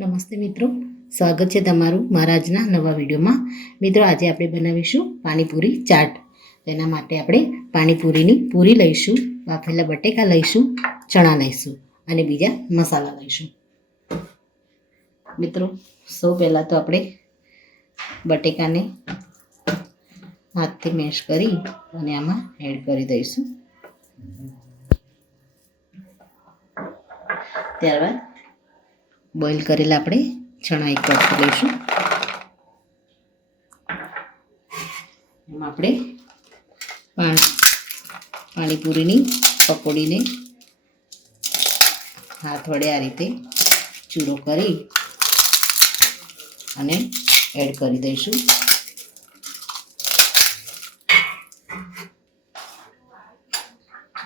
નમસ્તે મિત્રો, સ્વાગત છે તમારું મારા આજના નવા વિડીયોમાં. મિત્રો, આજે આપણે બનાવીશું પાણીપુરી ચાટ. તેના માટે આપણે પાણીપુરીની પૂરી લઈશું, બાફેલા બટેકા લઈશું, ચણા લઈશું અને બીજા મસાલા લઈશું. મિત્રો, સૌ પહેલાં તો આપણે બટેકાને હાથથી મેશ કરી અને આમાં એડ કરી દઈશું. ત્યારબાદ બોઇલ કરેલા આપણે ચણા એક કપ લઈશું. એમાં આપણે પાણીપુરીની પકોડીને હાથ વડે આ રીતે ચૂરો કરી અને એડ કરી દઈશું.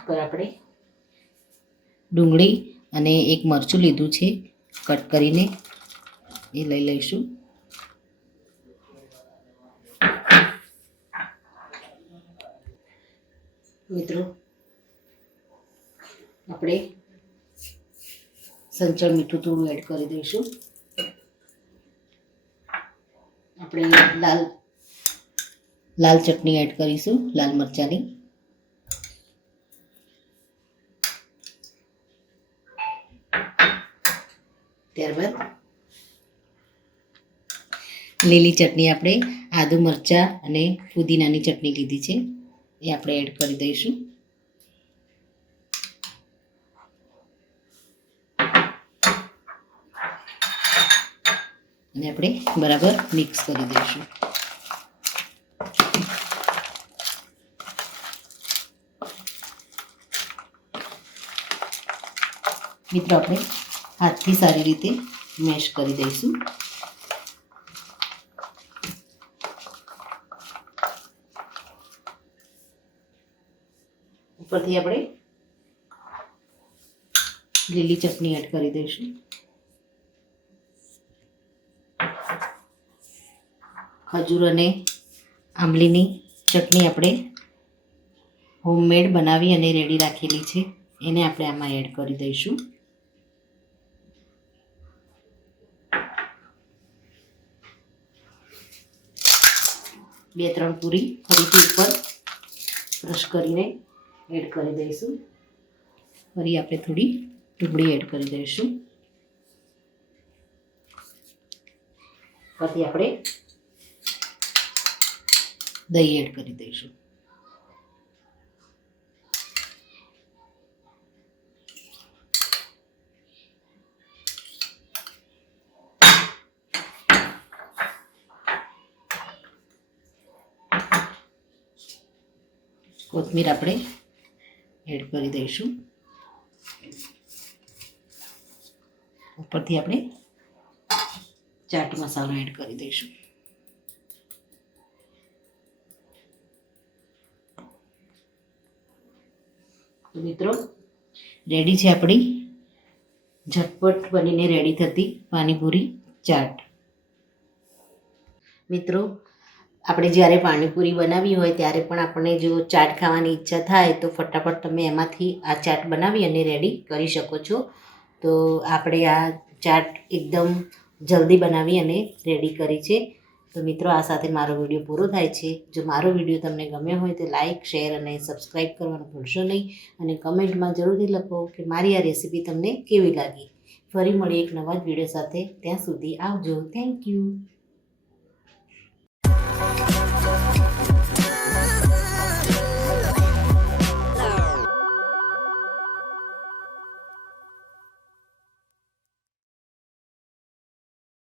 પર આપણે ડુંગળી અને એક મરચું લીધું છે કટ કરીને, એ લઈ લઈશું. મિત્રો, આપણે સંચળ મીઠું થોડું એડ કરી દઈશું. આપણે લાલ ચટણી એડ કરીશું, લાલ મરચાંની. ત્યારબાદ લીલી ચટણી, આપણે આદુ મરચાં અને ફુદીનાની ચટણી લીધી છે, એ આપણે એડ કરી દઈશું. અને આપણે બરાબર મિક્સ કરી દઈશું. મિત્રો, આપણે હાથથી સારી રીતે મેશ કરી દઈશું. ઉપરથી આપણે લીલી ચટણી એડ કરી દઈશું. ખજૂર અને આંબલીની ચટણી આપણે હોમમેડ બનાવી અને રેડી રાખેલી છે, એને આપણે આમાં એડ કરી દઈશું. બે ત્રણ પૂરી ફરીથી ઉપર ક્રશ કરીને એડ કરી દઈશું. ફરી આપણે થોડી ડુંગળી એડ કરી દઈશું. ફરી આપણે દહીં એડ કરી દઈશું. કોથમીર આપણે એડ કરી દઈશું. ઉપરથી આપણે ચાટ મસાલો એડ કરી દઈશું. તો મિત્રો, રેડી છે આપણી ઝટપટ બનીને રેડી થતી પાણીપુરી ચાટ. મિત્રો, આપણે જ્યારે પાણીપુરી બનાવી હોય ત્યારે પણ આપણને જો ચાટ ખાવાની ઈચ્છા થાય તો ફટાફટ તમે એમાંથી આ ચાટ બનાવી અને રેડી કરી શકો છો. તો આપણે આ ચાટ એકદમ જલ્દી બનાવી અને રેડી કરી છે. તો મિત્રો, આ સાથે મારો વિડીયો પૂરો થાય છે. જો મારો વિડીયો તમને ગમ્યો હોય તો લાઇક, શેર અને સબસ્ક્રાઈબ કરવાનું ભૂલશો નહીં. અને કમેન્ટમાં જરૂરથી લખો કે મારી આ રેસીપી તમને કેવી લાગી. ફરી મળી એક નવા જ વિડીયો સાથે. ત્યાં સુધી આવજો. Thank you.